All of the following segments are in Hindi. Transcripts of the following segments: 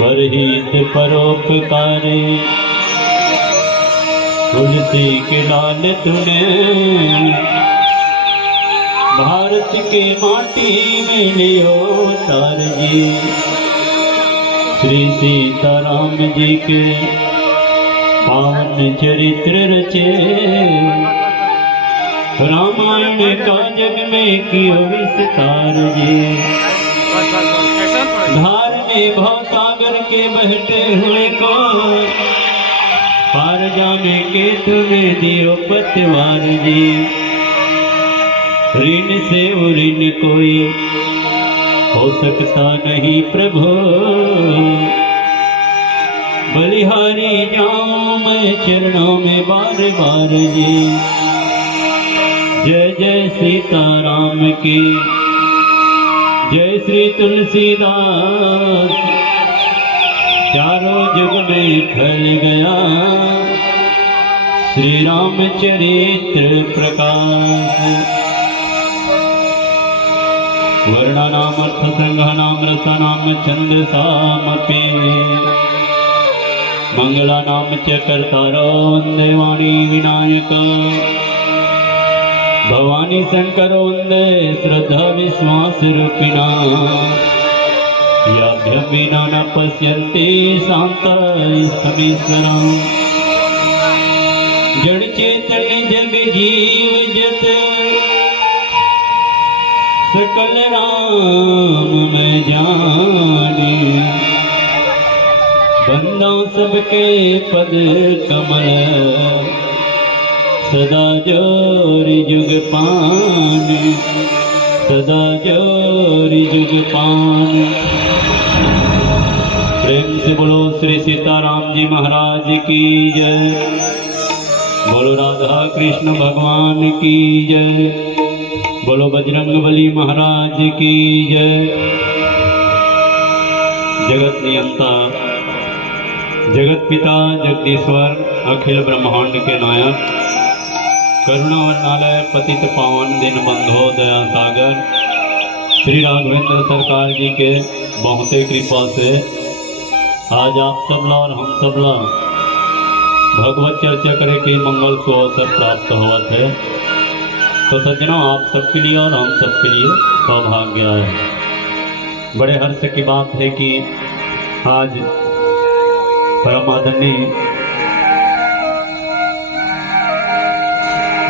परहित परोपकारी तुलसी के लाल तूने भारत के माटी में लियो तार जी। श्री सीताराम जी के पावन चरित्र रचे रामायण का जग में कियो विस्तार जी। धार में भवसागर के बहते हुए को पार जाने के तुम्हें दियो पतवार जी। ऋण से ऋण कोई हो सकता नहीं प्रभु, बलिहारी जाऊं मैं चरणों में बार बार जी। जय जय सीताराम की, जय श्री तुलसीदास, चारों जुग में फैल गया श्री राम चरित्र प्रकाश। वर्णानाम अर्थ संघानाम रसानाम छंदसामपि मंगलानाम च कर्तारो वंदे वाणी विनायक। भवानी शंकरो वंदे श्रद्धा विश्वास रूपिणा, याभ्यं विना न पश्यन्ति शान्तस्तमीश्वरा। जड़ चेतन जग जीव जत सकल राम मैं जाने, बंदा सबके पद कमल सदा जोरि जुग पान, सदा जोरि जुग पान। प्रेम से बोलो श्री सीताराम जी महाराज की जय, बोलो राधा कृष्ण भगवान की जय, बोलो बजरंगबली महाराज की जय। जगत नियंता जगत पिता जगदीश्वर अखिल ब्रह्मांड के नायक, करुणा वर्णालय पतित पावन दिन बंधो दया सागर श्री राघवेंद्र सरकार जी के बहुते कृपा से आज आप सबला और हम सबला भगवत चर्चा करे के मंगल सुअवसर प्राप्त हुआ थे। तो सज्जनों, आप सबके लिए और हम सबके लिए सौभाग्य है। बड़े हर्ष की बात है कि आज परम आदरणीय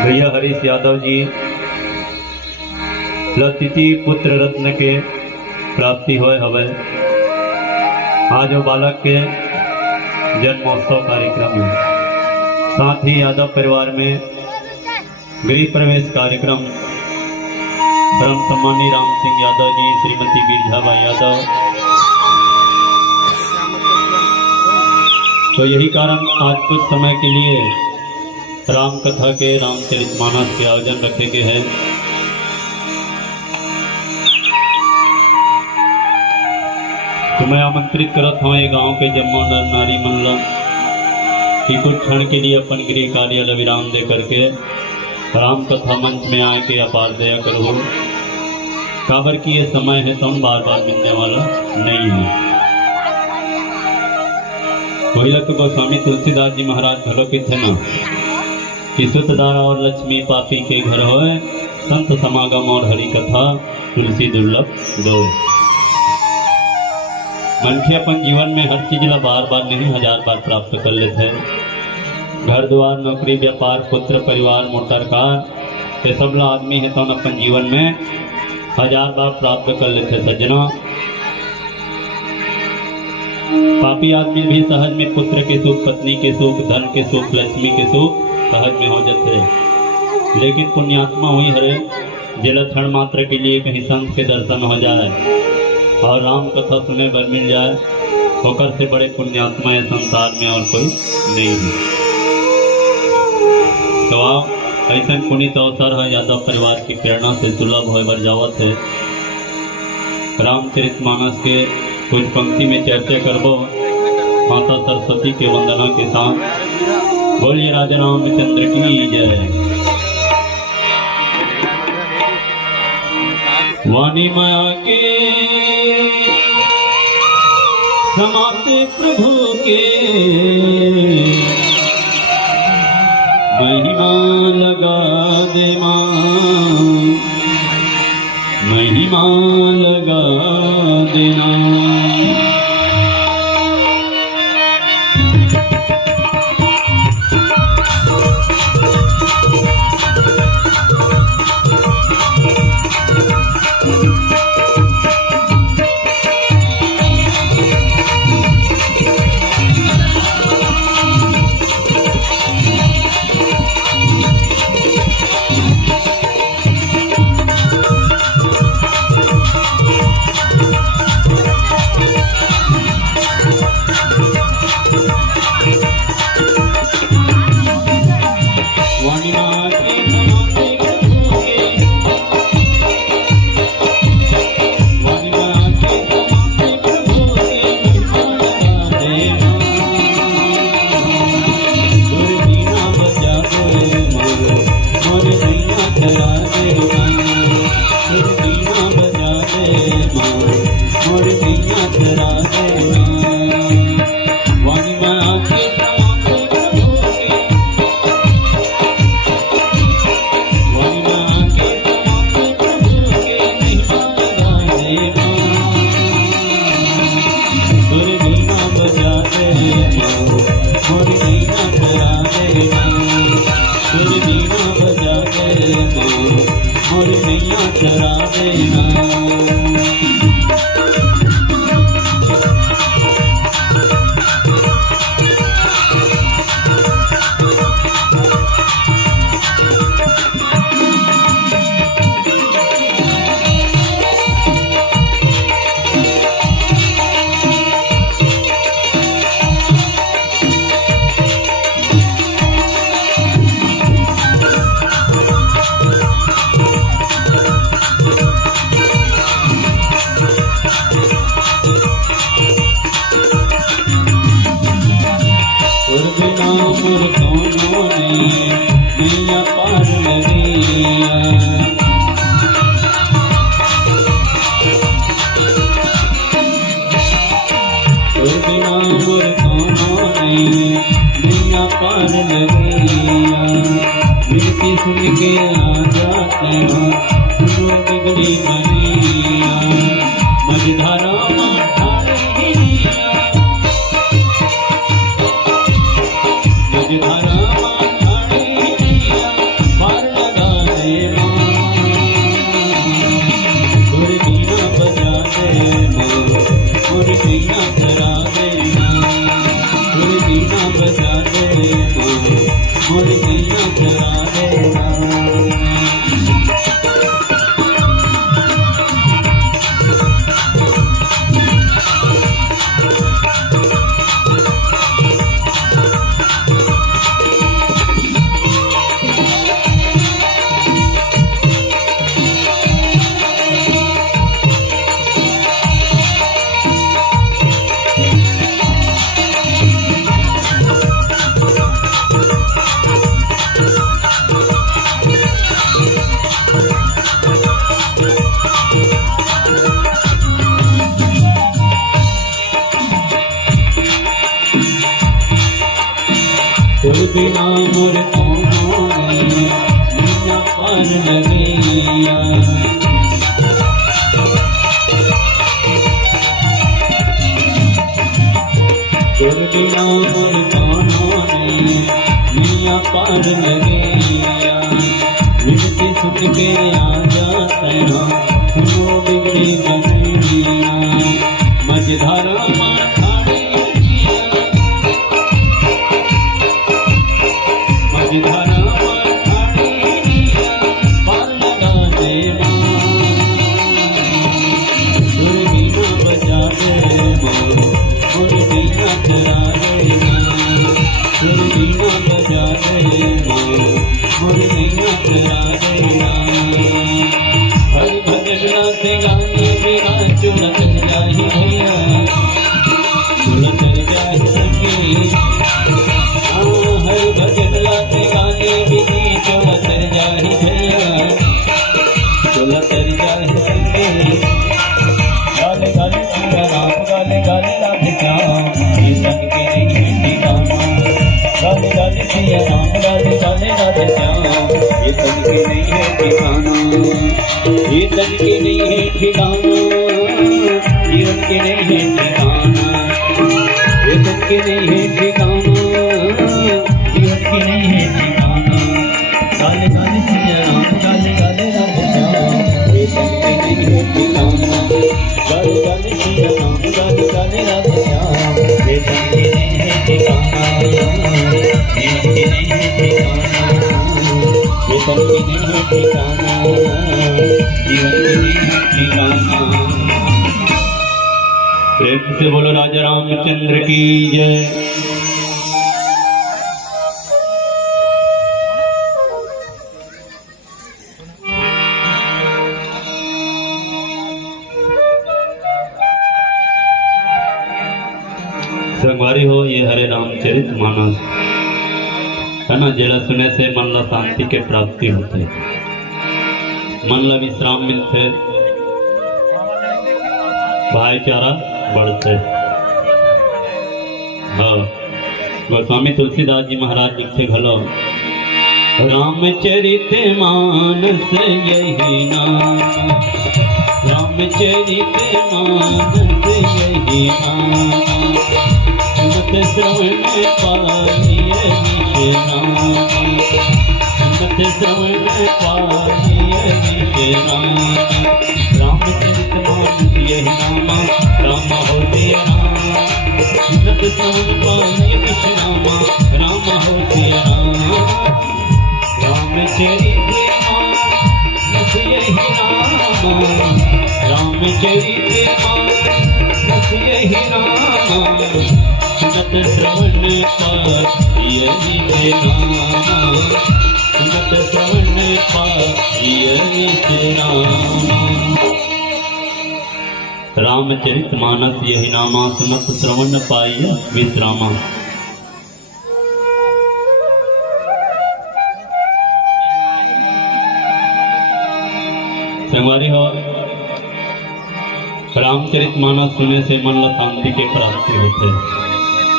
भैया हरीश यादव जी लतिथि पुत्र रत्न के प्राप्ति हुए हवे। आज वो बालक के जन्मोत्सव कार्यक्रम है, साथ ही यादव परिवार में गृह प्रवेश कार्यक्रम परम सम्मानी राम सिंह यादव जी, श्रीमती बिरझाबाई यादव। तो यही कारण आज कुछ समय के लिए राम कथा के रामचरितमानस के आयोजन रखे गए हैं। तो मैं आमंत्रित करत हूँ गांव के जम्मू नारी मंडल की कुछ क्षण के लिए अपन गृह कार्य विराम दे करके राम कथा मंच में आए के अपार दया करो। काबर की ये समय है तो हम बार बार मिलने वाला नहीं है। वही तो गोस्वामी तुलसीदास जी महाराज घरों के थे ना कि सुतदारा और लक्ष्मी पापी के घर होए, संत समागम और हरि कथा तुलसी दुर्लभ दोए। मन के अपन जीवन में हर चीज ला बार बार नहीं 1000 बार प्राप्त कर लेते हैं। घर द्वार नौकरी व्यापार पुत्र परिवार मोटर कार ये सब ला आदमी है तो अपन जीवन में 1000 बार प्राप्त कर लेते। सज्जनों, पापी आदमी भी सहज में पुत्र के सुख, पत्नी के सुख, धन के सुख, लक्ष्मी के सुख सहज में हो जाते हैं। लेकिन पुण्यात्मा हुई हरे जिला क्षण मात्र के लिए कहीं संत के दर्शन हो जाए और राम कथा सुने बर मिल जाए, होकर से बड़े पुण्यात्मा है संसार में और कोई नहीं है। तो आप ऐसा पुनीत अवसर है यादव परिवार की प्रेरणा से दुर्लभ हो बर जावत है। रामचरितमानस के कुछ पंक्ति में चर्चा करबो माता सरस्वती के वंदना के साथ बोलिए राजा रामचंद्र की जय। वाणी माया के समाते प्रभु के महिमा लगा दे मां, महिमा लगा देना। बिना मोर बिना पार लगिया तोर बिना मोर बिना पार लगिया विनती सुन के आ जाता सुनो बिगड़ी बनिया मझधारा गाने मेरा चुलक जाही भैया चुलक जाही के नहीं है ठिकाना, जीवन के नहीं है ठिकाना। गाले गाले सिया राम, गाले गाले राधे श्याम, ये तन के नहीं है ठिकाना। गाले गाले सिया राम, गाले गाले राधे श्याम, ये तन के नहीं है ठिकाना, जीवन के नहीं है ठिकाना, ये तन के नहीं है ठिकाना, जीवन के नहीं है ठिकाना। प्रेम से बोलो राजा रामचंद्र की जय। संगवारी हो ये हरे रामचरित मानस है ना, जेड़ा सुने से मन ला शांति के प्राप्ति होते, मन ला विश्राम मिलते, भाईचारा बढ़ते। हाँ, गोस्वामी तुलसीदास जी महाराज लिखते भलो, रामचरित मानस यही नाम, रामचरित मानस यही नाम, सुनत श्रवण पाइय विश्राम, सुनत श्रवण पाइय विश्राम। रामचरित मानस यही नाम, राम हो सिया राम, सुनत श्रवण पाइय विश्राम, राम हो सिया राम। रामचरित मानस यही नाम, रामचरित मानस यही नाम, सुनत श्रवण पाइय विश्राम, सुनत श्रवण पाइय विश्राम। रामचरित मानस यही नामा, सुनत श्रवण पाइय विश्रामा। संगवारी हो, रामचरित मानस सुने से मन ला शांति के प्राप्ति होते,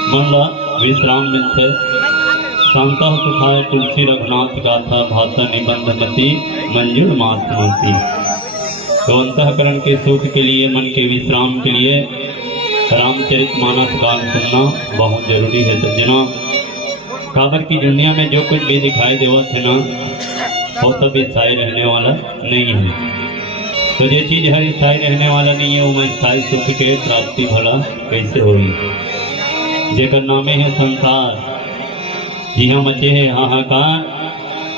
मन ला विश्राम मिलते। शांता सुखाय तुलसी रघुनाथ गाथा, भाषा निबंध मति मंजुल मास माती। तो अंतःकरण के सुख के लिए, मन के विश्राम के लिए रामचरित मानस गान सुनना बहुत जरूरी है। तो जना काबर की दुनिया में जो कुछ भी दिखाई देवत है ना, वो सब स्थायी रहने वाला नहीं है। तो ये चीज हर स्थायी रहने वाला नहीं है, वो स्थायी सुख के प्राप्ति भला कैसे होगी। जेकर नामे है संसार, जिहाँ मचे है हाहाकार,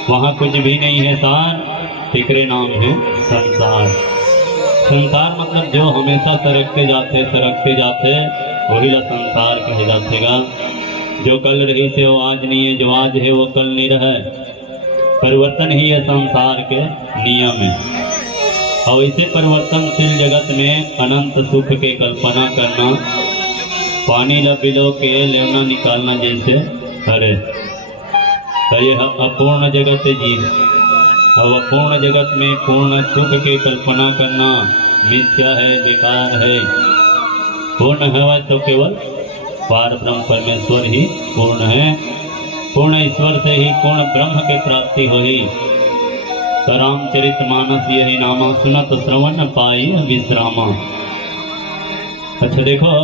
वहाँ कुछ भी नहीं है सार, तिकरे नाम है संसार। संसार मतलब जो हमेशा सरकते जाते वही ला संसार कहे जातेगा। जो कल रही से वो आज नहीं है, जो आज है वो कल नहीं रहे। परिवर्तन ही है संसार के नियम है। और इसे परिवर्तनशील जगत में अनंत सुख के कल्पना करना, पानी ला बिलो के लेना निकालना जैसे अरे तो यह अपूर्ण जगत है जी। और अपूर्ण जगत में पूर्ण सुख की कल्पना करना मिथ्या है, बेकार है। पूर्ण है तो केवल पार ब्रह्म परमेश्वर ही पूर्ण है। पूर्ण ईश्वर से ही पूर्ण ब्रह्म की प्राप्ति हुई। तो रामचरित मानस यही नामा, सुनत श्रवण पाई विश्रामा। अच्छा देखो,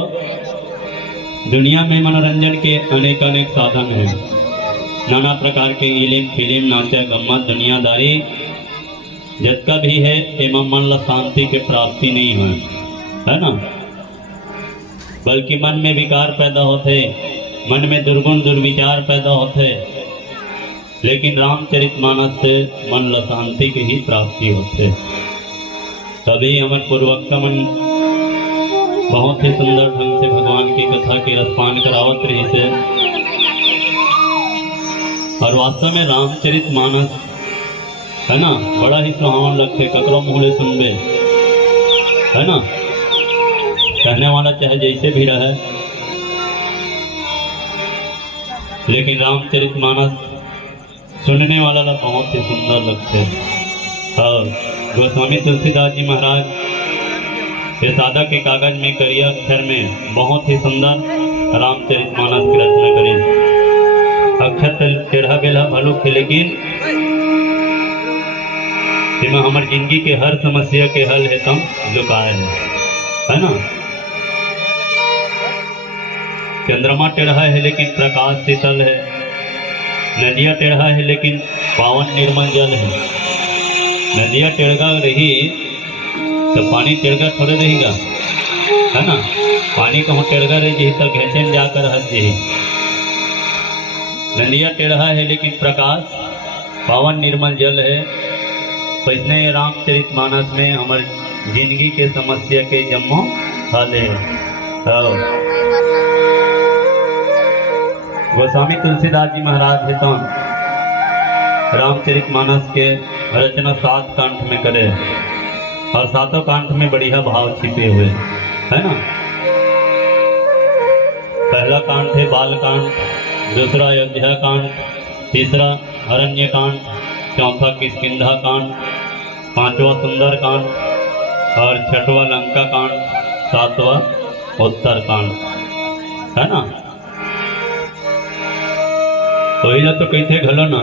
दुनिया में मनोरंजन के अनेक साधन हैं। नाना प्रकार के इलिम फिल्म नाचा गम्मत दुनियादारी जितना भी है, एवं मन ला शांति के प्राप्ति नहीं है ना। बल्कि मन में विकार पैदा होते, मन में दुर्गुण दुर्विचार पैदा होते। लेकिन रामचरित मानस से मन ला शांति की ही प्राप्ति होते। तभी हमारे पूर्वक्ता मन बहुत ही सुंदर ढंग से भगवान की कथा की रसपान करावत रही से। और वास्तव में रामचरित मानस है ना, बड़ा ही सुहावन लगते। ककरो मुहले सुनबे है ना, कहने वाला चाहे जैसे भी रहे, लेकिन रामचरित मानस सुनने वाला ला बहुत ही सुंदर लगते। और गोस्वामी तुलसीदास जी महाराज ये सादा के कागज में करिया अक्षर में बहुत ही सुंदर रामचरित मानस की रचना करी। अक्षर टेढ़ा बेला भलो थे, लेकिन हमारे जिंदगी के हर समस्या के हल है तम लुकाए है ना। चंद्रमा टेढ़ा है लेकिन प्रकाश शीतल है, नदियाँ टेढ़ा है लेकिन पावन निर्मल जल है। नदियाँ टेढ़ा रही तो पानी टेढ़ा थोड़े रहेगा, है ना। पानी कहूँ टेढ़ा रही तो घेचे में जाकर हंस जी। नदियाँ टेढ़ा है लेकिन प्रकाश पावन निर्मल जल है। वैसने रामचरितमानस में हमार जिंदगी के समस्या के जम्मो हल है। गोस्वामी तुलसीदास जी महाराज है तो रामचरितमानस के रचना 7 कांड में करे और 7 कांड में बढ़िया भाव छिपे हुए, है ना। पहला कांड है बाल कांड, दूसरा अयोध्या कांड, तीसरा अरण्य कांड, चौथा किष्किंधा कांड, 5वां सुंदर कांड और 6वां लंका कांड, 7वां उत्तर कांड, है ना। पहिला तो कैसे घलो ना,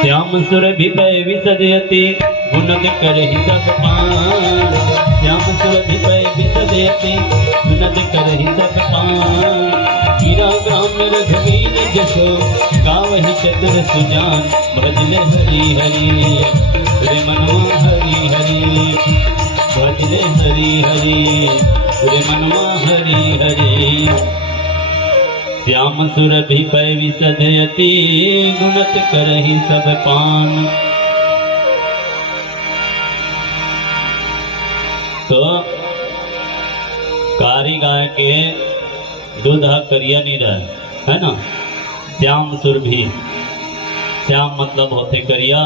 श्याम सुर भिपय विसदयति गुणद करहि सब पान। श्याम सुर भिपय विसदयति गुणद करहि सब पान। हीरा ग्राम रघुवीर जसो गावहि चतुर सुजान। भजले हरि हरि रे मनवा हरि हरि, भजले हरि हरि रे मनवा हरि हरि। श्याम सुर भिपय विसदयति गुणत करहि सब पान। तो कारी गाय के दूध करिया नहीं रहे, है ना। श्याम सुरभि, श्याम मतलब होते करिया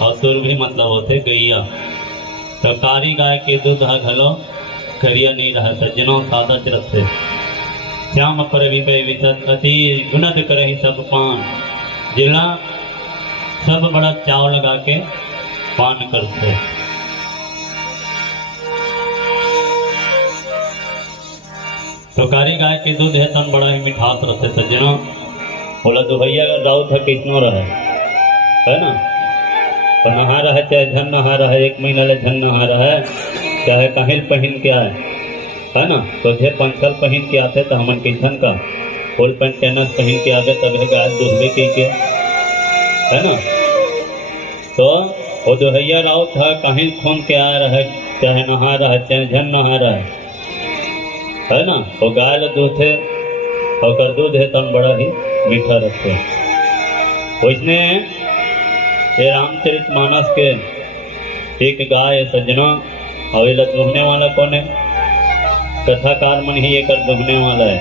और सुरभि मतलब होते गैया। तो कारी गाय के दूध घलो करिया नहीं रहा सज्जनों सादा चरत से। श्याम पर विपय विसदयति गुणद करहि सब पान। जिला सब बड़ा चाव लगा के पान करते। तो कारी गाय के दूध है तन बड़ा ही मिठास रहते सज्जनों। बोला तो भैया राउत है किसनो रहे, है ना। तो नहा रहे चाहे झन नहा रहे, 1 महीना ले झन नहा रहे, चाहे कहीं पहन के आए, है ना। तो जे पंचल पहन के आते तो हमन कैसन का फुल पैंट टेनस पहन के आवे तब गाय दूधबे के, है ना। तो वो दोहैया राउत है कहीं खून के आ रहे, चाहे नहा रहे चाहे झन नहा रहे, है ना। वो गाय ला दूध है और दूध है तन बड़ा ही मीठा रखते। उसने ये रामचरितमानस के एक गाय सज्जना और ये दुहने वाला कौन है, कथाकार मन ही एक दुहने वाला है।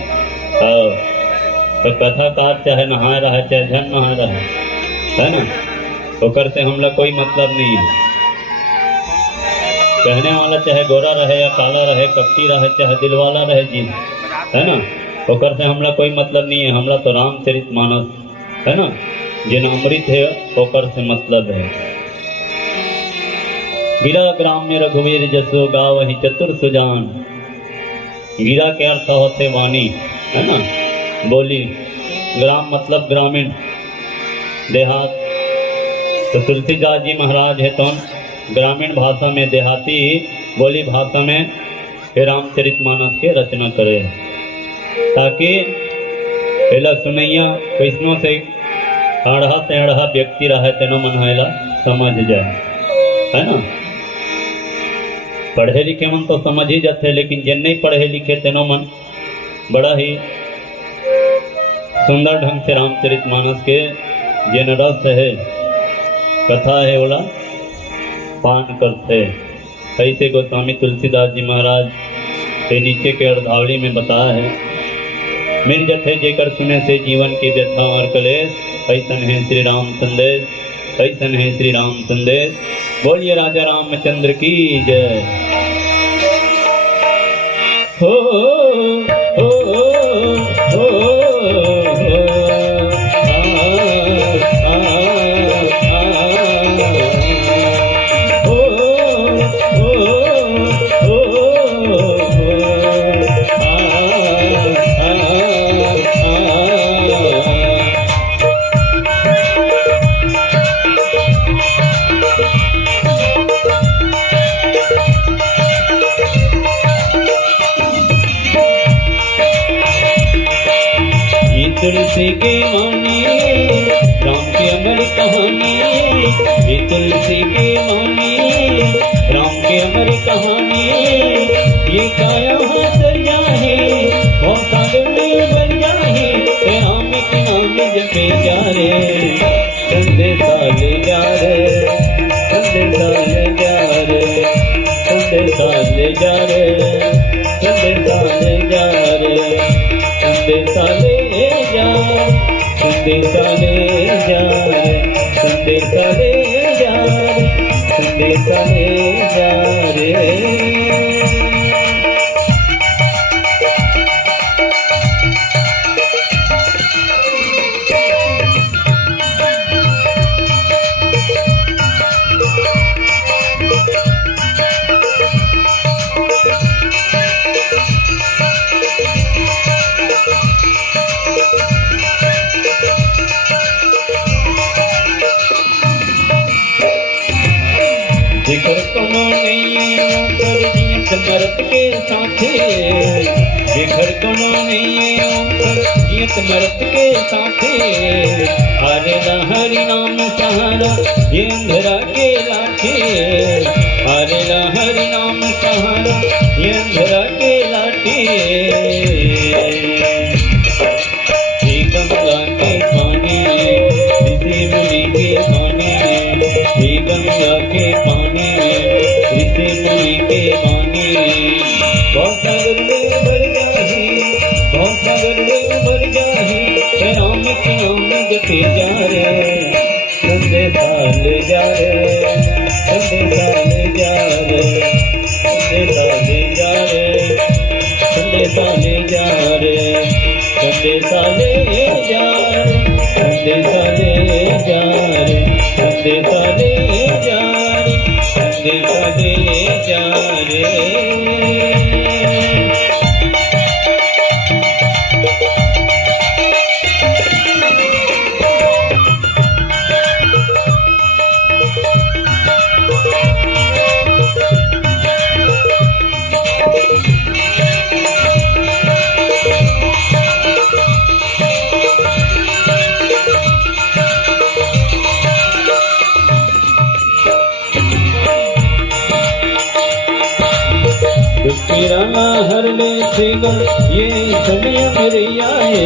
तो कथाकार चाहे नहा रहा है चाहे झन नहा रहा है ना, ओकर से हमला कोई मतलब नहीं है। कहने वाला चाहे गोरा रहे या काला रहे, कपटी रहे चाहे दिलवाला रहे जी, है ना। ओकर से हमला कोई मतलब नहीं है। हमला तो रामचरितमानस, है ना, जिन अमृत है ओकर से मतलब है। गिरा ग्राम में रघुवीर जसो गावहि चतुर सुजान। गिरा के अर्थ होते वाणी, है ना, बोली। ग्राम मतलब ग्रामीण, देहात। तो तुलसीदास जी महाराज है तो ग्रामीण भाषा में, देहाती बोली भाषा में रामचरितमानस के रचना करे, ताकि पहला सुनैया कैसनों से अढ़ा व्यक्ति रहे तेनो मन हैला समझ जाए, है ना। पढ़े लिखे मन तो समझ ही जाते, लेकिन जिन नहीं पढ़े लिखे तेनो मन बड़ा ही सुंदर ढंग से रामचरितमानस के जिन रस है, कथा है, बोला पान करते। ऐसे गोस्वामी तुलसीदास जी महाराज के नीचे के अर्धावली में बताया है, मिल जथे जेकर सुने से जीवन की व्यथा और कलेश, ऐसन है श्री राम संदेश, ऐसन है श्री राम संदेश। बोलिए राजा रामचंद्र की जय। हो हो हो तुलसी के माने राम की अमर कहानी, ये तुलसी के माने राम की अमर कहानी। ये काया दरिया है और सागर में भरिया है, राम के नाम जपे जा रे, संदेशा ले जा रे, संदेशा ले जा रे, संदेशा ले जा रे, संदेशा ले जा रे, संदेशा ले जा, संदेशा ले जा, संदेशा ले जा, संदेशा ले जा रे। जिकर कोनो नहीं कर जीत मरत के साथे, जिकर कोनो नहीं कर जीत मरत के साथे। हरे हरि नाम सहारा ये अंधरा के लाठे, हरे हरि नाम सहारा ये अंधरा के लाठे। गंगा के पानी ऋषि मुनि के पानी, गंगा के पानी ऋषि मुनि के पानी। बहुत सागर में भर जाही, बहुत सागर में भर जाही, राम के नाम जपे जा रे, संदेशा ले जा रे, संदेशा ले जा रे, संदेशा ले जा रे, संदेशा ले जा रे, संदेशा ले जा, संदेशा ले जा रे, संदेशा ले जा रे, संदेशा ले जा रे। दुखीराना हर ले छेगा ये समय मेरे आए,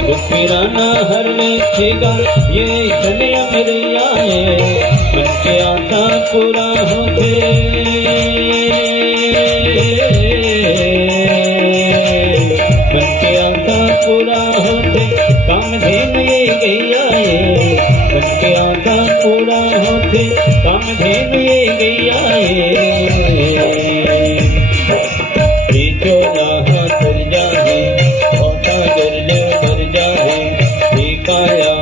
दुखीराना हर ले छेगा ये समय मेरे आए। मन के आशा पूरा होते, मन के आशा पूरा होते, काम धेन ये गैया है। मन के आशा पूरा होते, काम धेन ये गैया है। तर जाहे भौसा गरले मर जाहे, काया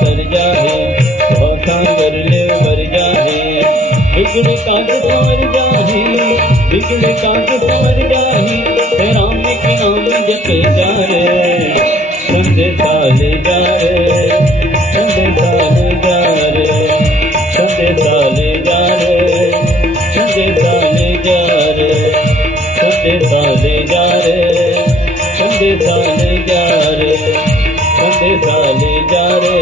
तर जाहे भौसा गरले मर जाहे। बिगड़ काज समर जाहे, बिगड़ काज समर जाहे, राम के नाम जपे जा रे, संदेशा ले जा रे, संदेशा ले जा रे, संदेशा ले जा रे, संदेशा ले जा रे, संदेशा ले जा रे, संदेशा ले जा रे, संदेशा ले जा रे,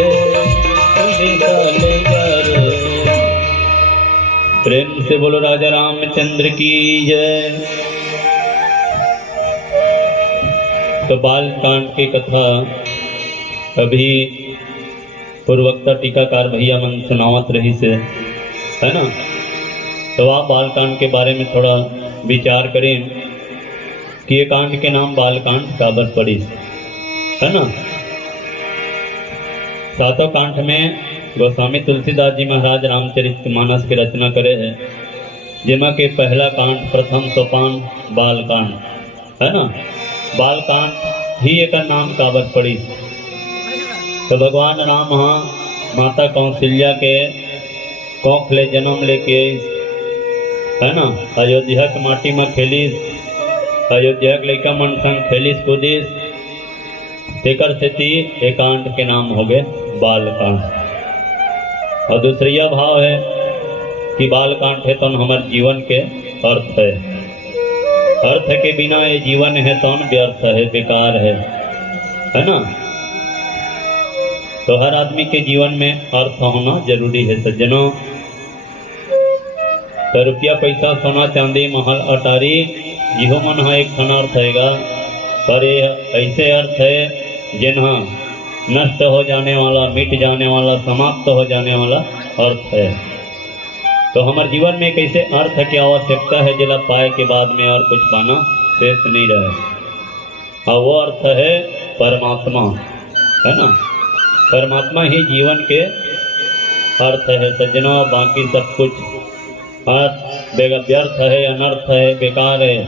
संदेशा ले जा रे। प्रेम से बोलो राजा रामचंद्र की जय। तो बाल कांड की कथा अभी पूर्वक्ता टीकाकार भैया मन सुनावत रही से, है ना। तो आप बाल कांड के बारे में थोड़ा विचार करें कि ये कांड के नाम बाल कांड काबर पड़ी, है ना। सातों कांड में गोस्वामी तुलसीदास जी महाराज रामचरितमानस की रचना करे हैं, जिनमें के पहला कांड प्रथम सोपान बाल कांड, है ना। बाल कांड ही एक नाम काबर पड़ी। तो भगवान राम हाँ माता कौशल्या के कोख ले जन्म लेके, है ना, अयोध्या के माटी में खेलिस, अयोध्या के लड़का मन संग खेलिस कूदिस, तेकर स्थिति एकांड के नाम हो गए बाल कांड। और दूसरिया भाव है कि बाल कांड है तो हमारे जीवन के अर्थ है, अर्थ के बिना ये जीवन है तो व्यर्थ है, बेकार है ना। तो हर आदमी के जीवन में अर्थ होना जरूरी है सज्जनों। तो रुपया पैसा सोना चांदी महल अटारी यो मन है एक खन अर्थ हैगा, पर ये ऐसे अर्थ है जिन्हा नष्ट हो जाने वाला, मिट जाने वाला, समाप्त हो जाने वाला अर्थ है। तो हमारे जीवन में एक ऐसे अर्थ की आवश्यकता है जिला पाए के बाद में और कुछ पाना शेष नहीं रहे, और वो अर्थ है परमात्मा, है ना। परमात्मा ही जीवन के अर्थ है सज्जनों। बाकी सब कुछ अर्थ व्यर्थ है, अनर्थ है, बेकार है।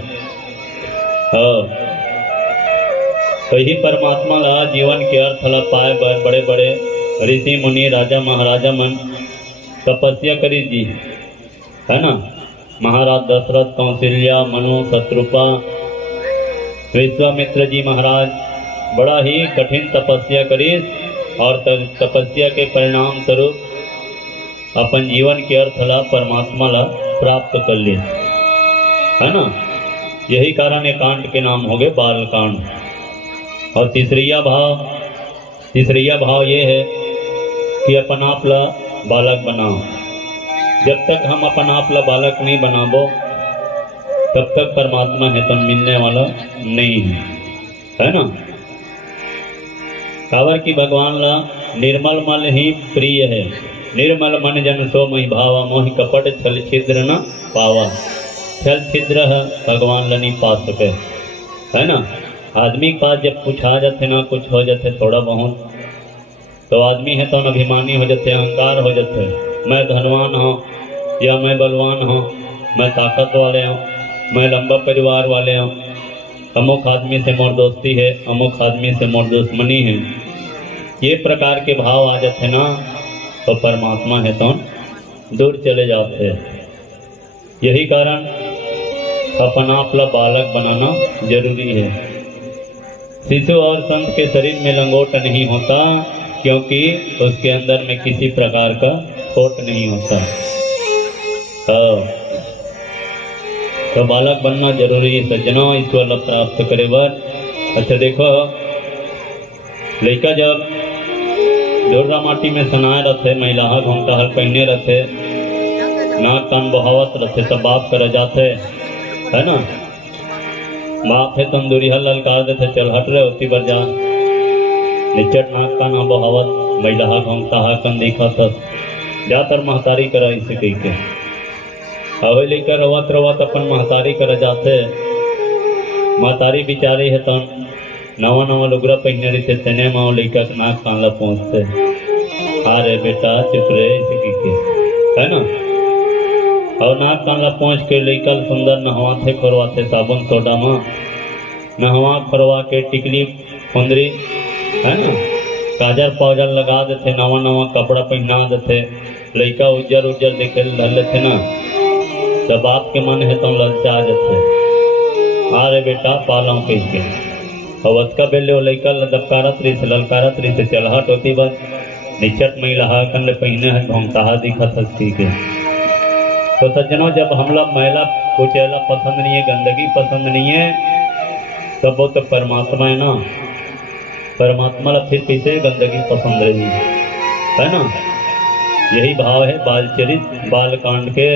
तो ही परमात्मा ला जीवन के अर्थ ला पाए बड़े बड़े ऋषि मुनि राजा महाराजा मन तपस्या करी जी, है ना। महाराज दशरथ, कौशल्या, मनु, शत्रुपा, विश्वामित्र जी महाराज बड़ा ही कठिन तपस्या करी और तपस्या के परिणाम स्वरूप अपन जीवन के अर्थ ला परमात्मा ला प्राप्त कर लिए, है ना। यही कारण ये कांड के नाम हो गए बाल कांड। और तीसरिया भाव ये है कि अपन आप ला बालक बनाओ। जब तक हम अपन आप ला बालक नहीं बनाबो तब तक परमात्मा है तो मिलने वाला नहीं है ना। कावर की भगवान ला निर्मल मल ही प्रिय है। निर्मल मन जन सो मही भावा, मोहि कपट छल छिद्र न पावा। छल छिद्र भगवान ला नहीं पा सके, है ना। आदमी के पास जब कुछ आ जाते ना, कुछ हो जाते थोड़ा बहुत, तो आदमी है तो अभिमानी हो जाते, अहंकार हो जाते। मैं धनवान हूँ या मैं बलवान हूँ, मैं ताकत वाले हूँ, मैं लंबा परिवार वाले हूँ, अमुक आदमी से मोर दोस्ती है, अमुक आदमी से मोर दुश्मनी है। ये प्रकार के भाव आ जाते ना तो परमात्मा है तो दूर चले जाते हैं। यही कारण अपन आप ला बालक बनाना जरूरी है। शिशु और संत के शरीर में लंगोट नहीं होता, क्योंकि उसके अंदर में किसी प्रकार का खोट नहीं होता। तो बालक बनना जरूरी है सज्जनों, ईश्वर ला प्राप्त करे बर। अच्छा देखो, लड़का जब जोरा माटी में सनाए रहते, महिला घूमता हल पहने रहते, नाक कान बहावत रहते, तब बाप कर जाते, है ना। बाप है तंदूरी हल ललकार देते, चल हट रहे होती बर जा। निचट नाक कान बहावत महिला घूमता है कन देखा तस जातर महतारी करा इसे कही के अवे लेकर रवत अपन महतारी कर जाते। महतारी बिचारी है तो नवा नवा लुगरा पहने रही थे, तने माओ लेकर नाक कान ला पहुँचते। अरे बेटा चुप रहे इसे कही के, है ना। और नाक कान ला पहुँच के लेकर सुंदर नहवाते खोरवाते, साबुन सोडा में नहवा खोरवा के टिकली फुंदरी, है ना, काजर पाउजर लगा देते, नवा नवा कपड़ा पहना देते। लड़का उज्जर उज्जर देखे धर लेते ना, तो बाप के मन है तो ललचा जाते। अरे बेटा पालों कह के अवत का बेले वो लड़का लदपकारत रही से ललकारत रही से चलहट होती बस निचट में लहा कर पहने है घूमता दिखत हस्ती के। तो सज्जनों, जब हम लोग महिला कुचैला पसंद नहीं है, गंदगी पसंद नहीं है, तब वो तो परमात्मा है ना। परमात्मा ला फिर कैसे गंदगी पसंद रही, है ना। यही भाव है बालचरित बाल कांड के।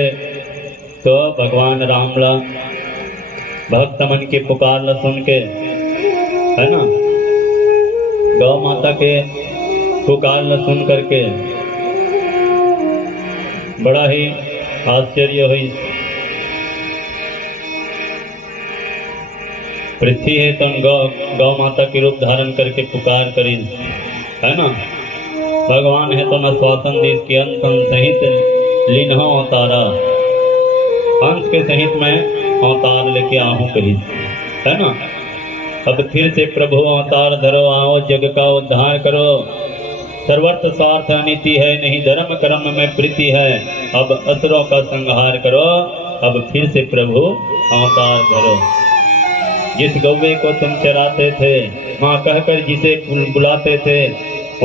तो भगवान राम ला भक्त मन के पुकार ला सुन के, है ना, गौ माता के पुकार ला सुन करके बड़ा ही आश्चर्य हुई। पृथ्वी है तो गौ माता के रूप धारण करके पुकार करी, है ना। भगवान है तो न स्वासन देश के अंत सहित लिन्हो अवतारा, अंश के सहित मैं अवतार लेके आहूँ कही, है ना। अब फिर से प्रभु अवतार धरो, आओ जग का उद्धार करो। सर्वर्थ स्वार्थ अनिति है, नहीं धर्म कर्म में प्रीति है। अब असुरों का संहार करो, अब फिर से प्रभु अवतार धरो। जिस गौवे को तुम चराते थे, माँ कहकर जिसे बुलाते थे,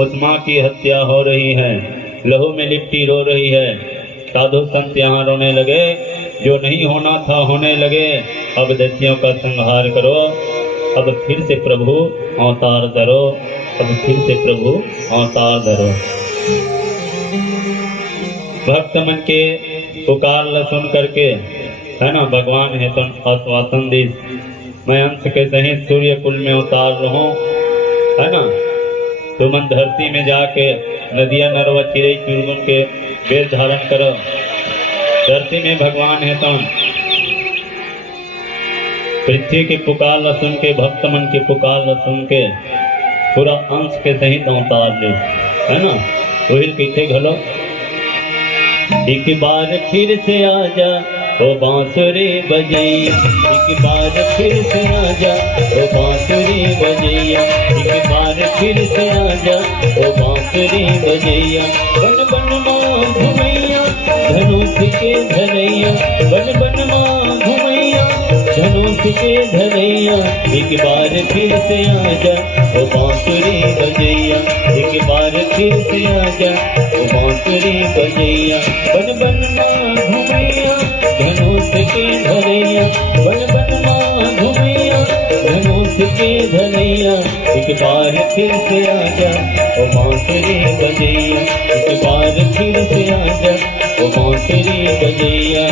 उस माँ की हत्या हो रही है, लहू में लिपटी रो रही है। साधु संत यहाँ रोने लगे, जो नहीं होना था होने लगे। अब दैत्यों का संहार करो, अब फिर से प्रभु अवतार धरो, अब फिर से प्रभु अवतार धरो। भक्त मन के पुकार ल सुन करके, है ना, भगवान है तो आश्वासन दी, मैं अंश के सहित सूर्य कुल में उतार रहूं, है ना, तुम धरती में जाके नदिया नरवा चिड़ै चुरगुन के वेद धारण करो। धरती में भगवान है तो पृथ्वी की पुकार ल सुन के, भक्त मन की पुकार ल सुन के पूरा अंश के सहित अवतार ले, है ना। वही कैसे घलो, एक बार फिर से आजा ओ बांसुरी बजैया, एक बार फिर से आजा ओ बांसुरी बजैया, एक बार फिर से आजा ओ बांसुरी बजैया। बन बन माँ घुमैया धनुष के धरैया, बन बन माँ घुमैया धनुष के धरैया। एक बार फिर से आजा ओ बांसुरी बजैया, एक बार फिर से आजा ओ बांसुरी बजैया। बन बन माँ घुमैया धनुष के धरैया, बन बन माँ घुमैया धनुष के धरैया। एक बार फिर से आजा ओ बांसुरी बजैया, एक बार फिर से आजा ओ बांसुरी बजैया।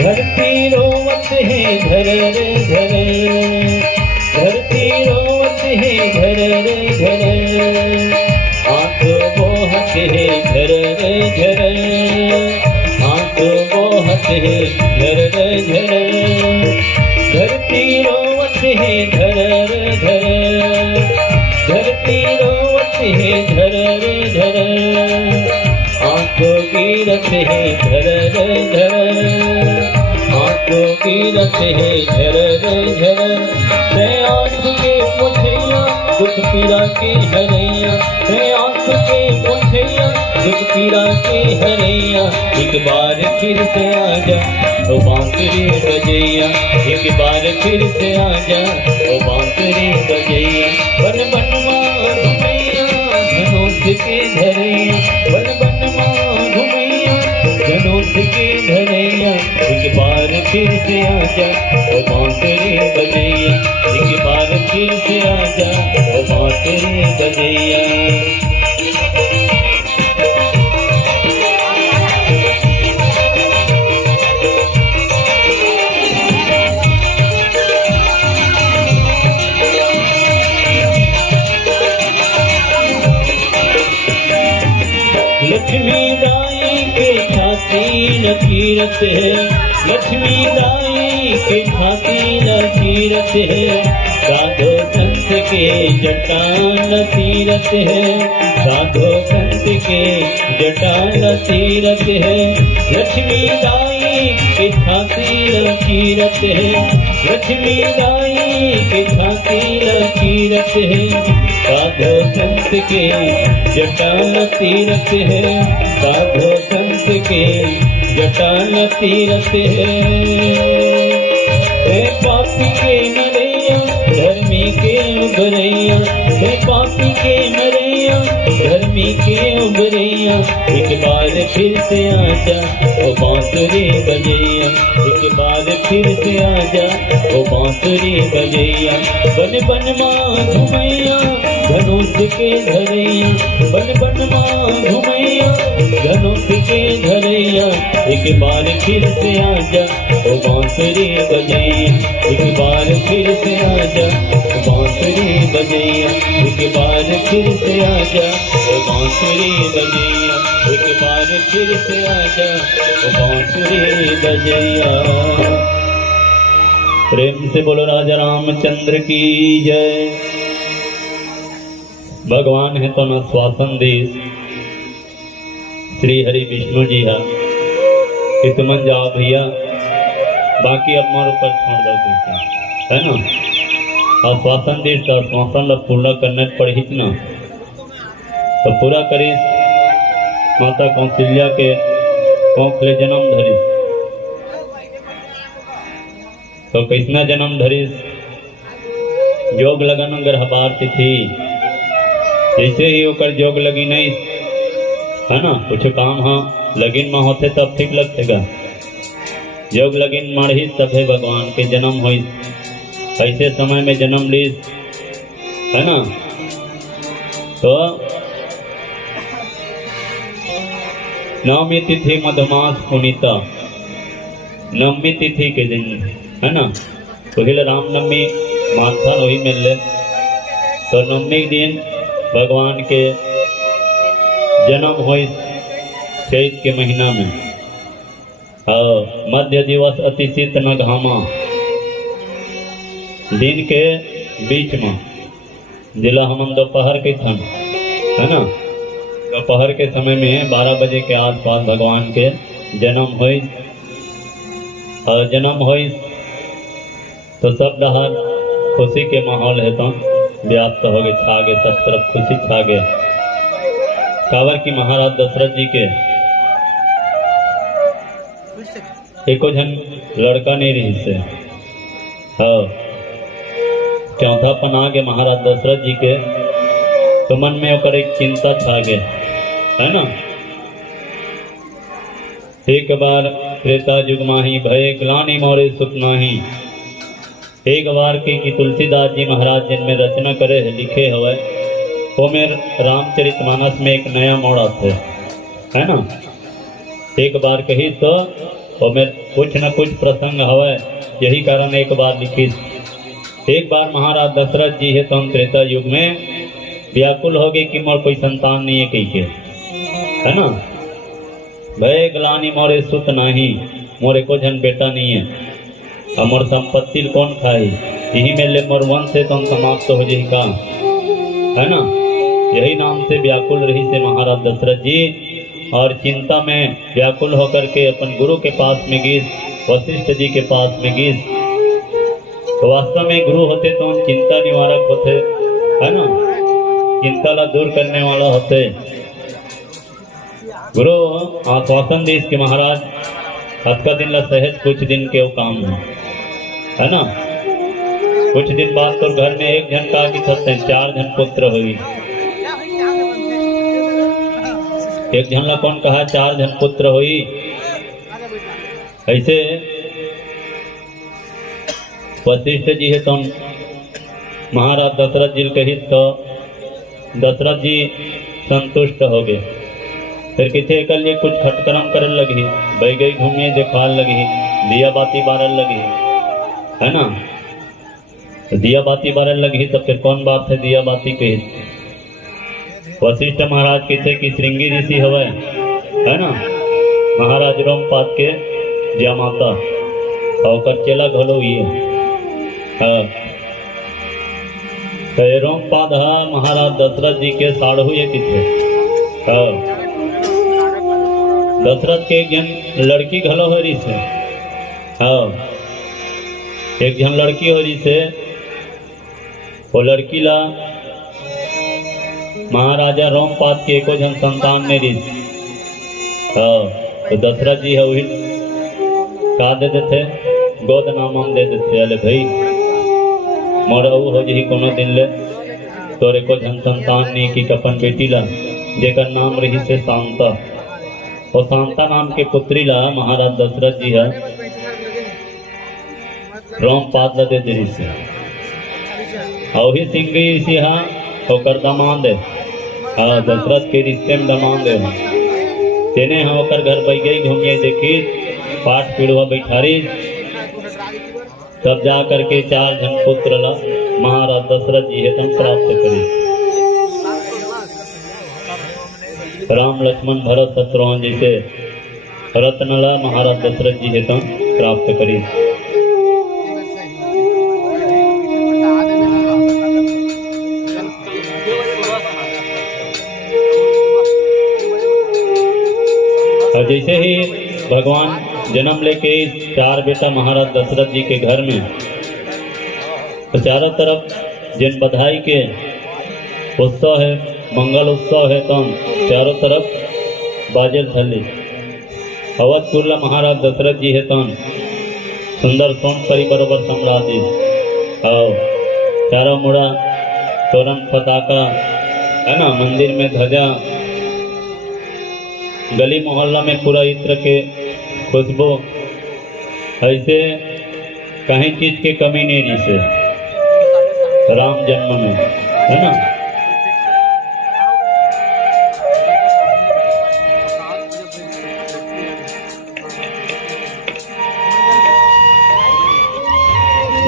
धरती रोवत है धर रे धर, धरती रोवत है धर रे धर, आंख बोहत है धर रे धर, आंख बोहत है धर रे धर। धरती रोवत है धर रे धर, धरती रोवत है धर रे धर, आंख गिरत है धर रे धर, आंखों की रत है झर झर। मैं आंख के मुठैया दुख पीड़ा के हरैया, मैं आंख के मुठैया दुख पीड़ा के हरैया। एक बार फिर से आजा ओ बांसुरी बजैया, एक बार फिर से आजा ओ बांसुरी बजैया। बन बन माँ घुमैया धनुष के धरैया, बन बन माँ घुमैया धनुष के धरैया। एक बार फिर से आजा ओ बांसुरी बजैया, एक बार फिर से आजा ओ बांसुरी बजैया। लक्ष्मी दाई के खातिर कीरत है, लक्ष्मी दाई के खातिर कीरत है। साधो संत के जटान तीरथ है, साधो संत के जटान तीरथ है। लक्ष्मी दाई के खातिर कीरत है, लक्ष्मी दाई के खातिर कीरत है। साधो संत के जटान तीरथ है, साधो संत के जटान तीरथ है। पापी के नरैया धर्मी के उबरैया, पापी के नरैया धर्मी के उबरैया। एक बार फिर से आजा ओ बांसुरी बजैया, एक बार फिर से आजा ओ बांसुरी बजैया। बन बन माँ घुमैया धनुष के धरैया, बन बन माँ घुमैया धनुष के धरैया। एक बार फिर से आजा ओ बांसुरी बजैया, एक बार फिर से आजा ओ बांसुरी बजैया, एक बार फिर से आजा ओ बांसुरी बजैया, एक बार फिर से आजा ओ बांसुरी बजैया। प्रेम से बोलो राजा रामचंद्र की जय। भगवान है तो न श्वासन देश श्री हरि विष्णु जी हा इतमन जाओ भैया, बाकी अब मोर ऊपर छोड़ दो है ना। आश्वासन देश का आश्वासन ला पूर्ण करने पड़ी ना, तो पूरा करीस माता कौशल्या के कोख ले जन्म धरी तो कृष्ण जन्म धरिस जोग लगन ग्रहबार तिथि जैसे ही ओकर जोग लगी नहीं है ना, कुछ काम हाँ लगिन में होते तब ठीक लगतेगा। जोग लगिन मढ़ी तभे भगवान के जन्म हो, ऐसे समय में जन्म ली है ना। तो नवमी तिथि मधुमास पुनीता, नवमी तिथि के दिन है ना, पहले रामनवमी माथा वही मिल ले। तो नवमी दिन भगवान के जन्म हो चैत के महीना में। और मध्य दिवस अति शीत न घामा, दिन के बीच में जिला हमन दोपहर के ठंड है ना, दोपहर के समय में 12 बजे के आसपास भगवान के जन्म हो। और जन्म हो तो सब दहार खुशी के माहौल है, तो व्याप्त हो गए, छा गए, सब तरफ खुशी छा गए। कावर की महाराज दशरथ जी के एको जन लड़का नहीं रही से, हाँ चौथापन आ गए महाराज दशरथ जी के। तो मन में ओकर एक चिंता छा गए है ना। एक बार त्रेता युग माही भय ग्लानि मोरे सुत नाही। एक बार की तुलसीदास जी महाराज जिनमें रचना करे है, लिखे हवे वो मेरे रामचरितमानस में एक नया मोड़ आते है ना। एक बार कही तो वो मेरे कुछ न कुछ प्रसंग हवे, यही कारण एक बार लिखी। एक बार महाराज दशरथ जी है तो हम त्रेता युग में व्याकुल हो गए कि मोर कोई संतान नहीं है कही के है ना। भय ग्लानि मोरे सुत नाही, मोरे को जन बेटा नहीं है, हमर संपत्ति कौन खाई, यही में ले मोर वंश से तुम समाप्त हो जाए का है ना। यही नाम से व्याकुल रही से महाराज दशरथ जी, और चिंता में व्याकुल होकर के अपन गुरु के पास में गए, वशिष्ठ जी के पास में गए। तो वास्तव में गुरु होते तो हम चिंता निवारक होते है ना, चिंता ला दूर करने वाला होते। गुरु आश्वासन दी इसके महाराज आपका दिन ला सहज कुछ दिन के वो काम है ना। कुछ दिन बाद तो घर में एक जन का कि 4 जन पुत्र हुई। एक जन ला कौन कहा 4 जन पुत्र हुई। ऐसे वशिष्ठ जी है तो महाराज दशरथ जी कही तो दशरथ जी संतुष्ट हो गए। फिर किथे कल ये कुछ खटकरम करे लगी, बह गई घूमिए देखाल लगी, दिया बाती बारल लगी है ना। दिया बाती बारल लगी तो फिर कौन बात है दिया बाती कही। वशिष्ठ महाराज किसे की श्रृंगी ऋषि हवे है ना, महाराज रोमपाद के जमाता और चेला घलो ये रोमपाद महाराज दशरथ जी के साढ़ू ये किथे दशरथ के एक जन लड़की घलो हो रही से, हाँ एक जन लड़की हो रही से। वो लड़की ला महाराजा रोमपाद के एको जन संतान ने रही, हाँ तो दशरथ जी है वही का दे देते गोद नाम दे देते। अले भाई मरऊ हो जी कोनो दिन ले तोरे को जन संतान ने की कपन बेटी ला जेकर नाम रही से शांता। और शांता नाम के पुत्री ला महाराज दशरथ जी है रोमपाद ला दे दे से। और ही सिंगी ऋषि हाँ होकर दमांद है, हाँ दशरथ के रिश्ते में दमांद है। तेने हाँ होकर घर बैठ गई घूमिए देखी पाठ पीढ़वा बैठारी, तब जा करके 4 जन पुत्र ला महाराज दशरथ जी है तुम प्राप्त करी। राम लक्ष्मण भरत शत्रुघ्न जैसे रत्न ला महाराज दशरथ जी है तुम प्राप्त करी। और जैसे ही भगवान जन्म लेके 4 बेटा महाराज दशरथ जी के घर में, तो चारों तरफ जिन बधाई के उत्सव है, मंगल उत्सव है, तो चारों तरफ बाजल थली। अवधपुर महाराज दशरथ जी है तो सुंदर सोन परी बरोबर सम्राट और चारों मुड़ा तोरण पताका है ना, मंदिर में ध्वजा, गली मोहल्ला में पूरा इत्र के खुशबू, ऐसे कहीं चीज की कमी नहीं जिसे राम जन्म में, है ना।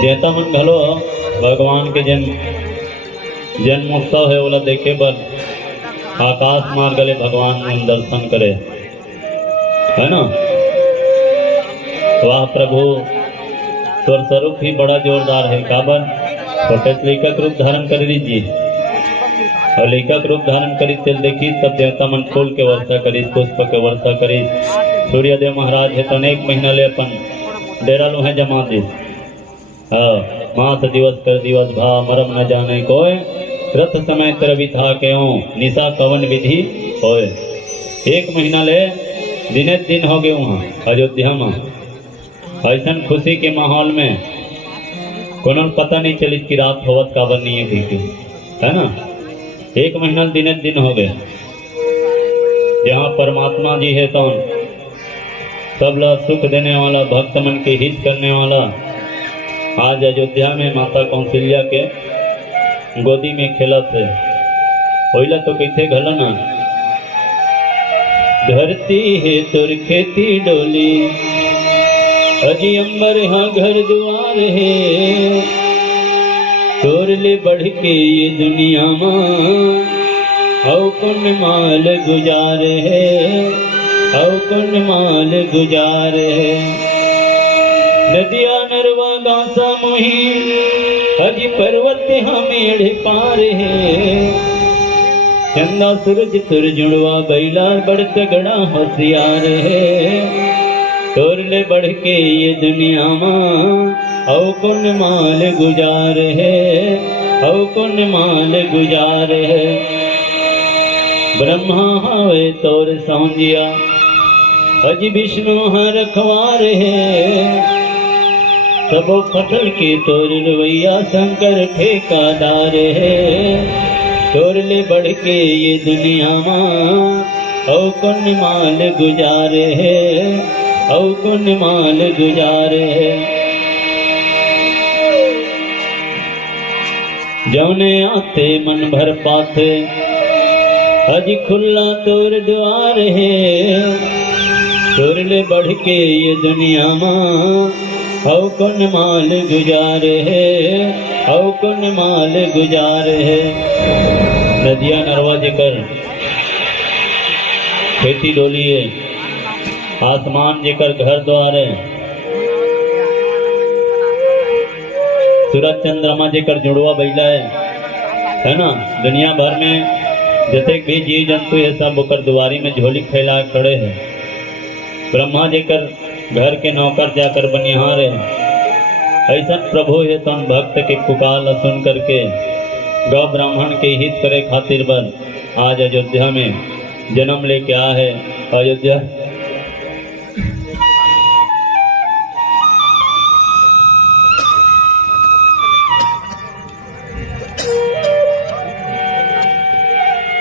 देता मन घलो भगवान के जन्मोत्सव है बोला देखे बर आकाश मार गले भगवान में दर्शन करे, है ना। वाह प्रभु, स्वर स्वरूप ही बड़ा जोरदार है। काबर छोटे लेखक रूप धारण कर लीजिए और लेखक रूप धारण करी तेल देखी तब देवता मन फूल के वर्षा करी, पुष्प के वर्षा करी। सूर्यदेव महाराज है तो अनेक महीना ले अपन डेरा लो है जमा दी। मास दिवस कर दिवस भा मरम न जाने कोय, रथ समय तरवि था क्यों निशा कवन विधि होए। एक महीना ले दिने दिन हो गए वहाँ अयोध्या में, ऐसा खुशी के माहौल में कोनो पता नहीं चली कि रात होवत काबर नहीं है, है ना। एक महीना दिने दिन हो गए। जहाँ परमात्मा जी है तो सब ला सुख देने वाला, भक्त मन के हित करने वाला, आज अयोध्या में माता कौशल्या के गोदी में खेलत है। होइला तो कैसे घलना, धरती है तोर खेती डोली, अजी अंबर यहाँ घर द्वार है, तोर ले बढ़ के ये दुनिया मां औ कौन माल गुजार है, औ कौन माल गुजार है। नदिया नरवा गांसा मोही अजी पर्वत हमें पार है, चंदा सूरज तुर जुड़वा बैला बड़ तगड़ा होशियार है, तोर ले बढ़ के ये दुनिया मां औ कौन माल गुजार है, औ कौन माल गुजार है। ब्रह्मा हवे तोर सौंजिया अजी विष्णु हर रखवार है, सबो फसल के तोर रवैया शंकर ठेकादार है, तोर ले बढ़ के ये दुनिया मां औ कौन माल गुजार है, औ कौन माल गुजार है। जौने आते मन भर पाथे अजी खुला तोर द्वार है, तोर ले बढ़ के ये दुनिया मां औ कौन माल गुजार है, औ कौन माल गुजार है। नदिया नरवा जेकर खेती डोली है, आसमान जेकर घर द्वार है, सूरज चंद्रमा जेकर जुड़वा बैला है ना। दुनिया भर में जैसे भी जीव जंतु ये सब ओकर दुआरी में झोली फैला खड़े हैं। ब्रह्मा जेकर घर के नौकर जाकर बनिहार है। ऐसा प्रभु है तो भक्त के पुकार सुन करके गौ ब्राह्मण के हित करे खातिर बन आज अयोध्या में जन्म लेके आया है। अयोध्या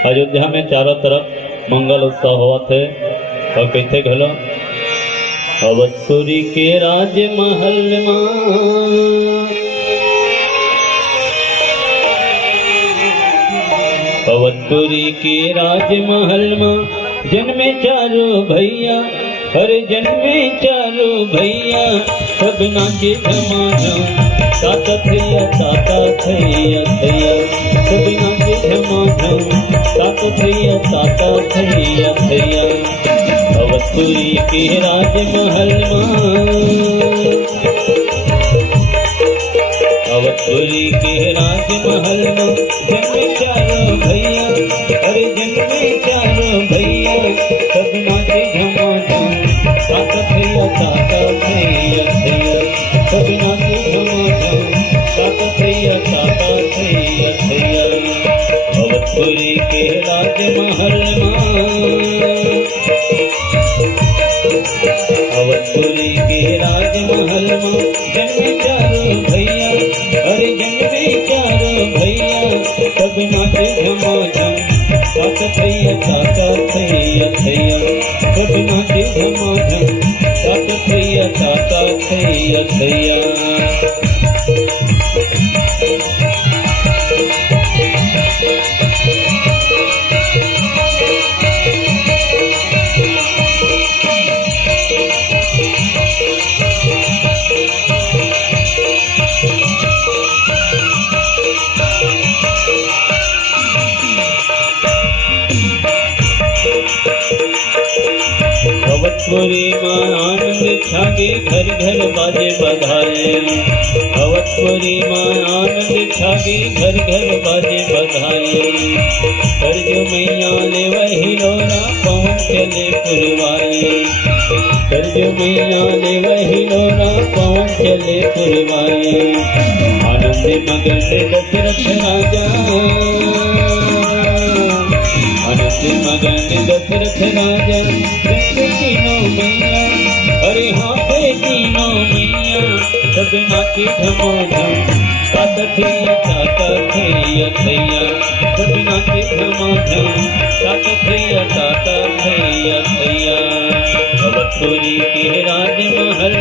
अयोध्या में चारों तरफ मंगल उत्सव हुआ थे और कैसे घलो अवधपुरी के राज महल अवधपुरी के राज महल जन्मे चारो भैया, अरे जन्मे चारो भैया, सब नाचे झमाझम ताता थैया थैया, सब नाचे झमाझम ताता थैया थैया। अवधपुरी के राजमहल अवधपुरी के राजमहल जन्मे चारो भैया, अरे जन्मे चारो भैया, सब नाचे झमाझम ताता थैया थैया, सब नाचे झमाझम ताता थैया थैया। अवधपुरी के राजमहल अवधपुरी के राजमहल सब नाचे झमाझम तात थैया तात थैया थैया सब नाचे झमाझम तात थैया तात थैया थैया अवधपुरी माँ आनंद छागे घर घर बाजे बधाए अवधपुरी माँ आनंद छागे घर घर बाजे बधाए करजो मैया ले वही लोरा पवन चले पुरवाए करजो मैया ले वही लोरा पवन चले पुरवाए आनंद मगन दशरथ राजा आनंद मगन दशरथ राजा तीनों मैया अरे हाँ पे तीनों मैया सब नाचे झमाझम तात थैया थैया सब नाचे झमाझम तात थैया थैया अवधपुरी के राजमहल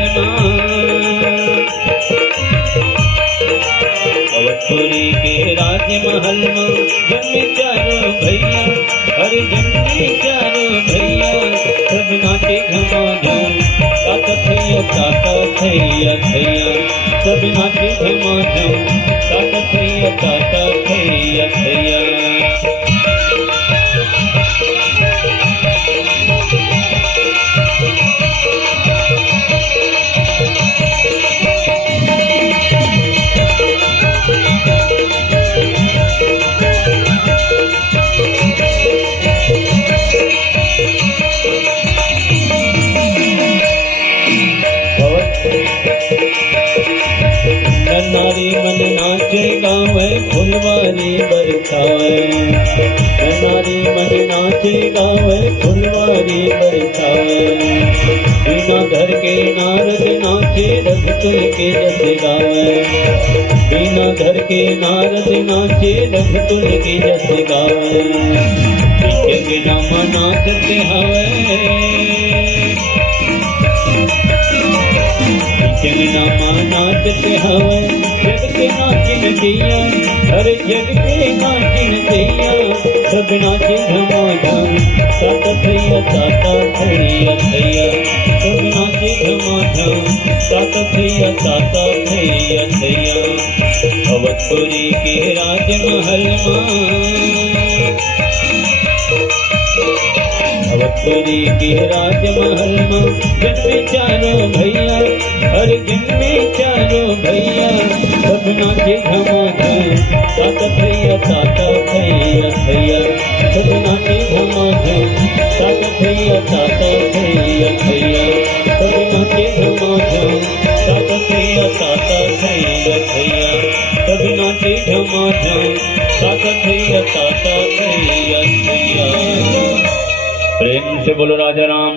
अवधपुरी के राजमहल में जन्मे चारों भैया अरे जन्मे चारों भैया सब नाचे झमाझम तात थैया थैया सब नाचे झमाझम तात थैया थैया नारी मन नाचे गावे फुलवारी बरसाए नारी मन नाचे गावे फुलवारी बरसाए बिना घर के नारद नाचे रघुकुल के जस गावे बिना घर के नारद नाचे रघुकुल के जस गावे के नाम नाचते हवे नामा नाचते हवे जग के नाचिन दैया हरे जग के नाचिन दैया सब नाचे झमाझम तात थैया थैया सब नाचे झमाझम तात थैया थैया अवधपुरी के राजमहल अवधपुरी के राजमहल में जन्मे चारों भैया हर जन्मे चारों भैया सब नाचे झमाझम तात थैया सब नाचे झमाझम तात थैया सब नाचे झमाझम तात थैया सब नाचे झमाझम तात थैया प्रेम से बोलो राजा राम।